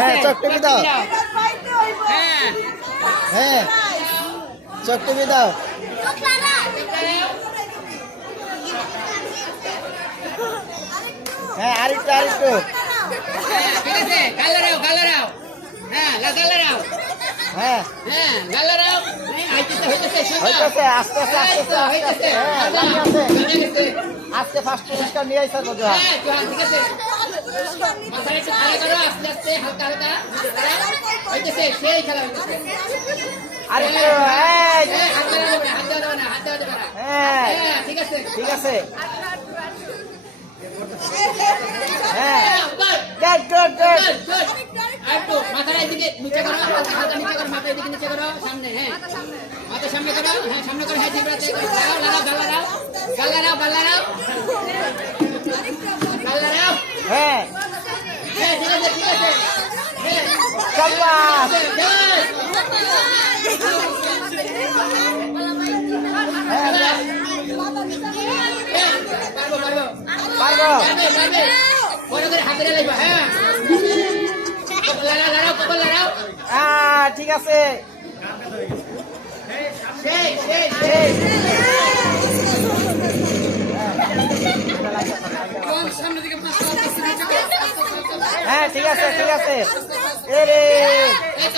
হ্যাঁ চোখ টিপি দাও হ্যাঁ হ্যাঁ চোখ টিপি দাও হ্যাঁ আরেকটু আরেকটু ঠিক আছে গাল লড়াও হ্যাঁ গাল লড়াও হ্যাঁ হ্যাঁ গাল লড়াও হইতেছে হইতেছে আস্তে আস্তে আস্তে আস্তে হ্যাঁ লাগে আছে আজকে ফার্স্ট পুরস্কার নিয়ে আইসা তো জোহান হ্যাঁ জোহান ঠিক আছে মাথা একটু খাড়া করো আস্তে আস্তে হালকা হালকা হইতেছে সেই খেলা হইতেছে আরেকটু এই হাত দেওয়া না হ্যাঁ হ্যাঁ ঠিক আছে ঠিক আছে হ্যাঁ গুড গুড গুড একটু মাথার এদিকে নিচে করো হালকা নিচে করো মাথার এদিকে নিচে করো সামনে হ্যাঁ মাথা সামনে করো হ্যাঁ সামনে করো হ্যাঁ জিব্রাতে গাল লড়াও হ্যাঁ হ্যাঁ ঠিক আছে হ্যাঁ শাবাশ পারবো বড় করে হাতে লাগবে হ্যাঁ লড়াও ঠিক আছে সেই হ্যাঁ ঠিক আছে এ রে এই তো